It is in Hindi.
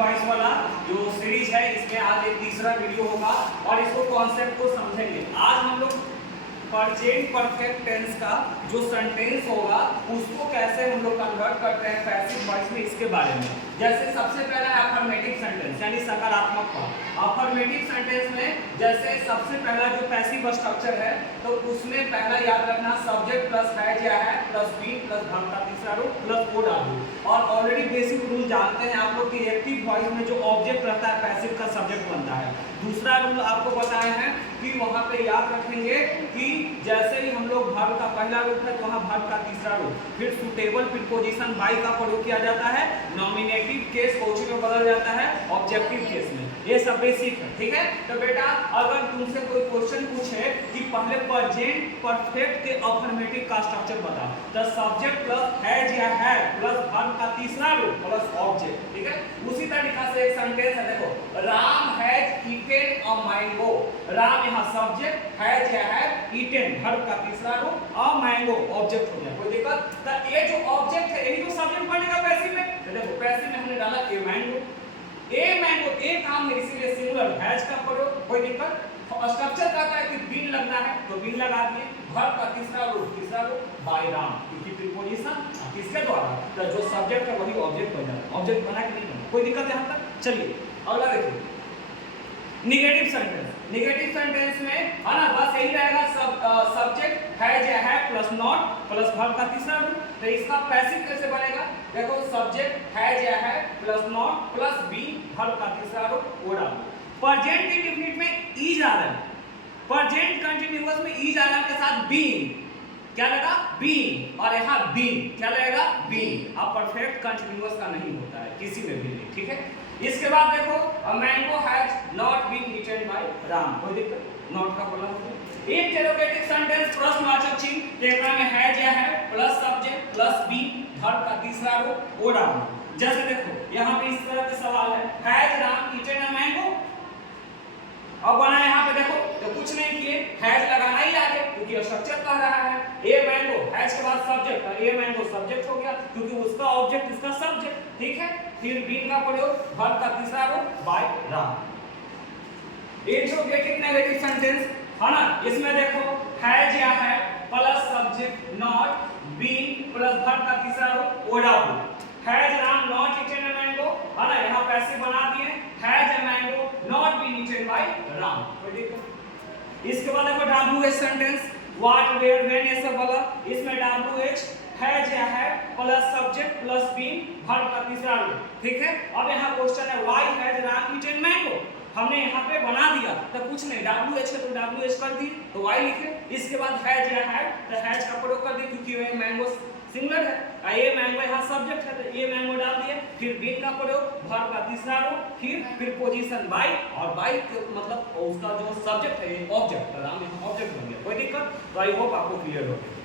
वॉइस वाला जो सीरीज है इसमें आज एक तीसरा वीडियो होगा और इसको कॉन्सेप्ट को समझेंगे। आज हम लोग प्रेजेंट परफेक्ट टेंस का जो सेंटेंस होगा उसको कैसे हम लोग कन्वर्ट करते हैं पैसिव वॉइस में, इसके बारे में। जैसे सबसे पहला अफर्मेटिव सेंटेंस यानी सकारात्मक पद। अफर्मेटिव सेंटेंस में जैसे सबसे पहला जो पैसिव स्ट्रक्चर है तो उसमें पहला याद रखना सब्जेक्ट प्लस हैज या have plus B plus verb का तीसरा रूप प्लस ओ डब्ल्यू। और ऑलरेडी बेसिक रूल जानते हैं आप लोग कि एक्टिव वॉइस में जो ऑब्जेक्ट रहता है पैसिव का सब्जेक्ट बनता है। दूसरा रूल आपको बताए हैं कि वहां पे याद रखेंगे कि जैसे ही हम लोग वर्ब का पहला रूप है तो वहां वर्ब का तीसरा रूप, फिर सुटेबल प्रीपोजिशन बाय का प्रयोग किया जाता है, नॉमिनेटिव केस कोची में बदल जाता है ऑब्जेक्टिव केस में। ये सब बेसिक है, ठीक है। तो बेटा अगर तुमसे कोई क्वेश्चन पूछे कि पहले प्रेजेंट परफेक्ट के अफर्मेटिव का स्ट्रक्चर बता, तो सब्जेक्ट प्लस हैज या है प्लस वर्ब का तीसरा रूप प्लस ऑब्जेक्ट, ठीक है। उसी तरीका से एक सेंटेंस है, देखो Ram has eaten a mango. Ram यहाँ सब्जेक्ट, हैज या है ईटेन वर्ब का तीसरा रूप, अ मैंगो ऑब्जेक्ट हो गया। कोई दिक्कत? तो ये जो ऑब्जेक्ट है यही तो सब्जेक्ट बनेगा पैसिव में। तो देखो पैसिव में हमने डाला ए मैंगो, ए मैंगो ए काम है इसीलिए सिंगुलर हैज का प्रयोग। कोई दिक्कत? स्ट्रक्चर कहता है कि बीन लगना है तो बीन लगा दिए, वर्ब का तीसरा रूप बाय राम, क्योंकि प्रीपोजिशन किसके द्वारा, तो जो सब्जेक्ट है वही ऑब्जेक्ट बन जाता है। ऑब्जेक्ट बना कि नहीं बना? कोई दिक्कत यहां तक? चलिए अगला देखिए निगेटिव सेंटेंस। निगेटिव सेंटेंस में है ना बस यही रहेगा सब्जेक्ट हैज या have plus not plus verb का तीसरा रूप। तो इसका पैसिव कैसे बनेगा? देखो सब्जेक्ट हैज या have plus not plus be verb का तीसरा रूप ओ डब्ल्यू। प्रेजेंट इंडेफिनिट में इज आ रहा है, प्रेजेंट कंटीन्यूअस में इज आ रहा है के साथ बीइंग, क्या लगा? बीइंग, और यहाँ बीइंग क्या लगेगा? बीइंग। अब परफेक्ट कंटीन्यूअस का नहीं होता है किसी में भी नहीं, ठीक है। इसके बाद देखो mango has not been eaten by Ram. कोई दिक्कत? नॉट का बोला होगा। इंटरोगेटिव सेंटेंस प्रश्नवाचक चिन्ह एकरा में हैज या have plus subject plus be verb का तीसरा रूप ओ डब्ल्यू। जैसे देखो यहाँ पे इस तरह का सवाल है, has Ram eaten a mango. अब बना यहाँ पे देखो तो कुछ नहीं किए, हैज लगाना ही आगे क्योंकि स्ट्रक्चर कह रहा है ए मैंगो, हैज के बाद सब्जेक्ट, ए मैंगो सब्जेक्ट हो गया क्योंकि उसका ऑब्जेक्ट इसका सब्जेक्ट, ठीक है। फिर बीन का प्रयोग वर्ब का तीसरा रूप by Ram. Interrogative negative sentence है ना, इसमें देखो हैज या have plus subject not been plus verb का तीसरा रूप O W. Has Ram not eaten a mango, है ना, यहाँ पैसिव बना दिए has a mango not been eaten by Ram. कोई दिक्कत? इसके बाद देखो WH sentence what where when ये सब वाला, इसमें डब्ल्यूएच हैज या have plus subject plus been verb का तीसरा रूप, ठीक है। अब यहाँ क्वेश्चन है why has Ram eaten mango. हमने यहाँ पे बना दिया तो कुछ नहीं, डब्ल्यूएच है तो डब्ल्यूएच कर दी तो वाई लिखे। इसके बाद हैज या है तो हैज का प्रयोग कर दी क्योंकि ये मैंगो सिंगुलर है, ये मैंगो यहाँ सब्जेक्ट है तो ये मैंगो डाल दिए। फिर बीन का प्रयोग वर्ब का तीसरा रूप, फिर प्रीपोजिशन बाय, और बाय मतलब उसका जो सब्जेक्ट है ये ऑब्जेक्ट, राम यहाँ ऑब्जेक्ट बन गया। कोई दिक्कत? तो आई होप आपको क्लियर हो गया।